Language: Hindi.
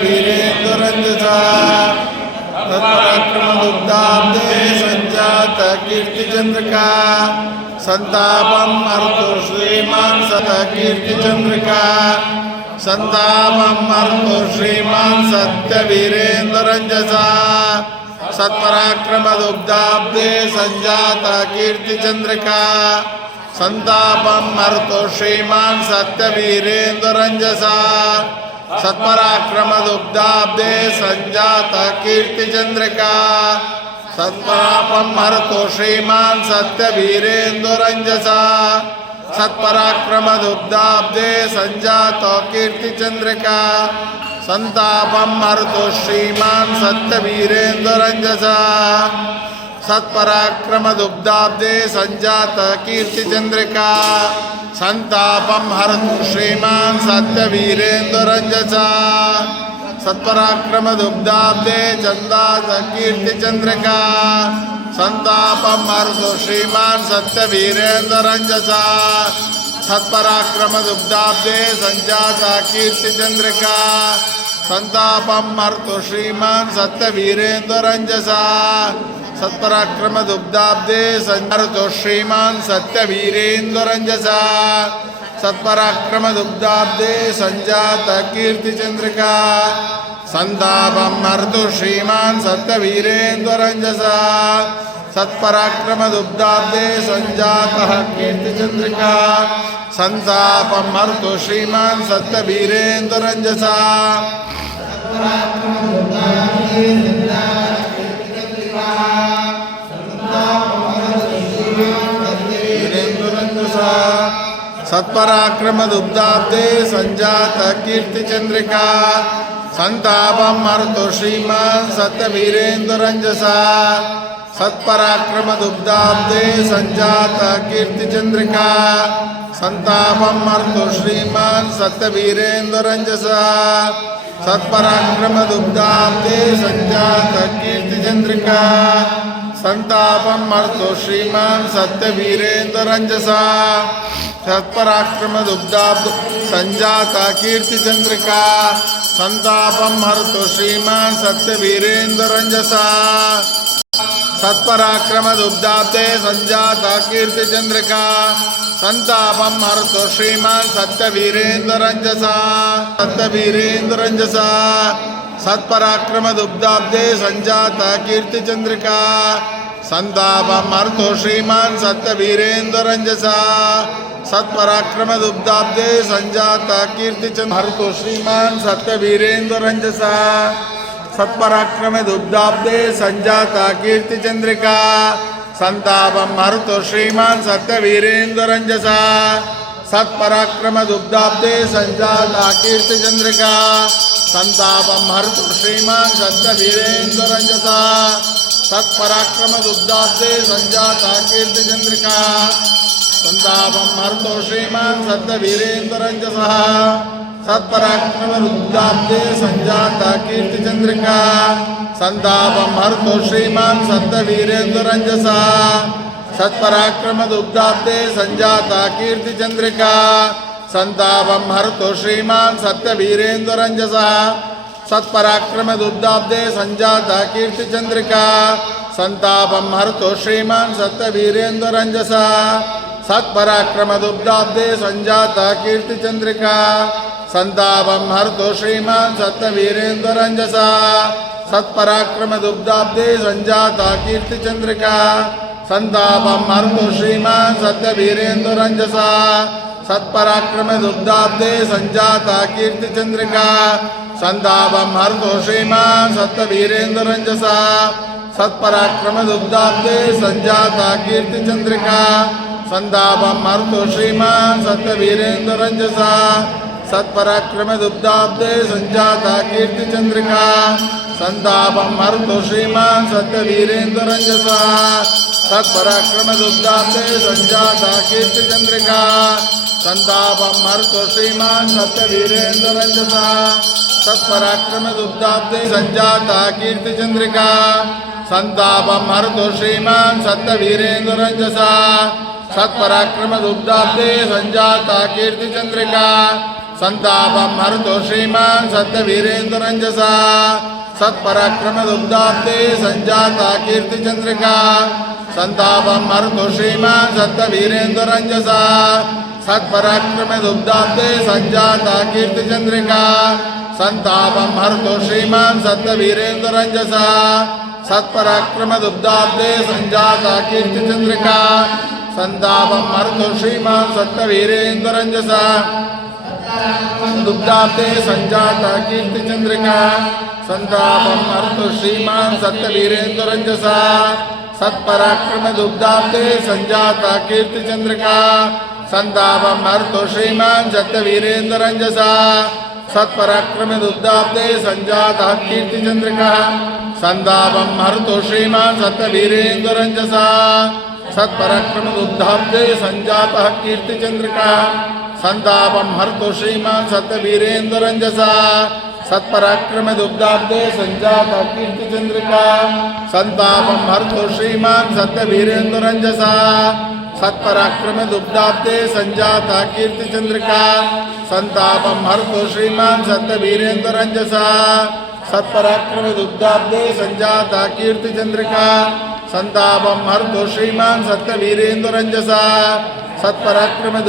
वीरेन्दुरञ्जसा तत्पराक्रमदुग्धाब्दे सञ्जात कीर्तिचन्द्रिका संतापं मर्तु श्रीमान् सत कीर्तिचन्द्रिका संतापं मर्तु श्रीमान् सत्यवीरेन्दुरञ्जसा सत्पराक्रमदुग्धाब्दे सञ्जात कीर्तिचन्द्रिका संतापं मर्तु श्रीमान् सत्यवीरेन्दुरञ्जसा सत्पराक्रमदुग्धाब्दे सञ्जात कीर्तिचन्द्रिका संतापं मर्तु श्रीमान् सत्यवीरेन्दुरञ्जसा सत्पराक्रमदुग्धाब्दे सञ्जात कीर्तिचन्द्रिका संतापं मर्तु श्रीमान् सत्यवीरेन्दुरञ्जसा सत्पराक्रमदुग्धाब्दे सञ्जात कीर्तिचन्द्रिका संतापं हरतु श्रीमान् सत्यवीरेन्दुरञ्जसा सत्पराक्रमदुग्धाब्दे सञ्जात कीर्तिचन्द्रिका संतापं हरतु श्रीमान् सत्यवीरेन्दुरञ्जसा सत्पराक्रमदुग्धाब्दे सञ्जात कीर्तिचन्द्रिका संतापं हरतु श्रीमान् सत्यवीरेन्दुरञ्जसा सत्पराक्रमदुग्धाब्दे सञ्जातो श्रीमान् सत्यवीरेन्दुरञ्जसा सत्पराक्रमदुग्धाब्दे सञ्जात कीर्तिचन्द्रिका संतापं हरतु श्रीमान् सत्यवीरेन्दुरञ्जसा सत्पराक्रमदुग्धाब्दे सञ्जातः कीर्तिचन्द्रिका संतापं हरतु श्रीमान् सत्यवीरेन्दुरञ्जसा सत्पराक्रमदुग्धाब्दे सञ्जात कीर्तिचन्द्रिका संतापं हरतु श्रीमान् सत्यवीरेन्दुरञ्जसा सत्पराक्रमदुग्धाब्दे सञ्जात कीर्तिचन्द्रिका संतापं हरतु श्रीमान् सत्यवीरेन्दुरञ्जसा सत्पराक्रमदुग्धाब्दे सञ्जात कीर्तिचन्द्रिका संतापं हरतु श्रीमान् सत्यवीरेन्दुरञ्जसा सत्पराक्रमदुग्धाब्दे सञ्जात कीर्तिचन्द्रिका संतापं हरतु श्रीमान् सत्यवीरेन्दुरञ्जसा सत्पराक्रमदुग्धाब्दे सञ्जात कीर्तिचन्द्रिका संतापं हरतु श्रीमान् सत्यवीरेन्दुरञ्जसा सत्यवीरेन्दुरञ्जसा सत्पराक्रमदुग्धाब्दे सञ्जात कीर्तिचन्द्रिका संतापं हरतु श्रीमान् सत्यवीरेन्दुरञ्जसा सत्पराक्रमदुग्धाब्दे सञ्जात कीर्तिचन्द्रिका हरतु श्रीमान् सत्यवीरेन्दुरञ्जसा सत्पराक्रमदुग्धाब्दे सञ्जात कीर्तिचन्द्रिका संतापं हरतु श्रीमान् सत्यवीरेन्दुरञ्जसा सत्पराक्रमदुग्धाब्दे सञ्जात कीर्तिचन्द्रिका संतापं हरतु श्रीमान् सत्यवीरेन्दुरञ्जसा सत्पराक्रमदुग्धाब्दे सञ्जात कीर्तिचन्द्रिका संतापं हरतु श्रीमान् सत्यवीरेन्दुरञ्जसा सत्पराक्रमदुग्धाब्दे सञ्जात कीर्तिचन्द्रिका संतापं हरतु श्रीमान् सत्यवीरेन्दुरञ्जसा सत्पराक्रमदुग्धाब्दे सञ्जात कीर्तिचन्द्रिका संतापं हरतु श्रीमान् सत्यवीरेन्दुरञ्जसा सत्पराक्रमदुग्धाब्दे सञ्जात कीर्तिचन्द्रिका संतापं हरतु श्रीमान् सत्यवीरेन्दुरञ्जसा सत्पराक्रमदुग्धाब्दे सञ्जात कीर्तिचन्द्रिका संतापं हरतु श्रीमान् सत्यवीरेन्दुरञ्जसा सत्पराक्रमदुग्धाब्दे सञ्जात कीर्तिचन्द्रिका संतापं हरतु श्रीमान् सत्यवीरेन्दुरञ्जसा सत्पराक्रमदुग्धाब्दे सञ्जात कीर्तिचन्द्रिका संतापं हरतु श्रीमान् सत्यवीरेन्दुरञ्जसा सत्पराक्रमदुग्धाब्दे सञ्जात कीर्तिचन्द्रिका संतापं हरतु श्रीमान् सत्यवीरेन्दुरञ्जसा सत्पराक्रमदुग्धाब्दे सञ्जात कीर्तिचन्द्रिका संतापं हरतु श्रीमान् सत्यवीरेन्दुरञ्जसा सत्पराक्रमदुग्धाब्दे सञ्जात कीर्तिचन्द्रिका संतापं हरतु श्रीमान् सत्यवीरेन्दुरञ्जसा सत्पराक्रमदुग्धाब्दे सञ्जात कीर्तिचन्द्रिका संतापं हरतु श्रीमान् सत्यवीरेन्दुरञ्जसा सत्पराक्रमदुग्धाब्दे सञ्जात कीर्तिचन्द्रिका संतापम हरतो श्रीमान सत्यवीरेन्द्ररंजसा सत्पराक्रम दुग्धाब्दे संजाता कीर्ति चंद्रिका संतापम हरतो श्रीमान सत्यवीरेन्द्ररंजसा सत्पराक्रम दुग्धाब्दे संजाता कीर्ति चंद्रिका संतापम हरतो श्रीमान सत्यवीरेन्द्ररंजसा सत्पराक्रम दुग्धाब्दे संजाता कीर्ति चंद्रिका संतापम हरतो श्रीमान सत्यवीरेन्द्ररंजसा दुग्धाब्दे संजाता कीर्ति चंद्रिका संतापम हरतो श्रीमान सत्यवीरेन्द्ररंजसा सत्पराक्रम दुग्धाब्दे संजाता कीर्ति चंद्रिका संतापम हरतो श्रीमान सत्यवीरेन्द्ररंजसा सत्पराक्रम दुग्धाब्दे संजाता कीर्ति चंद्रिका संतापम हरतो श्रीमान सत्यवीरेन्द्ररंजसा सत्पराक्रम दुग्धाब्दे संजाता कीर्ति चंद्रिका संतापम हरतो श्रीमान सत्यवीरेन्द्ररंजसा सत्पराक्रम दुग्धाब्दे संजाता कीर्ति चंद्रिका संतापम हरतो श्रीमान सत्यवीरेन्द्ररंजसा सत्पराक्रम दुग्धाब्दे संजाता कीर्ति चंद्रिका संतापम हरतो श्रीमान सत्यवीरेन्द्ररंजसा सत्पराक्रम दुग्धाब्दे संजाता कीर्ति चंद्रिका संतापम हरतो श्रीमान सत्यवीरेन्द्ररंजसा सत्पराक्रम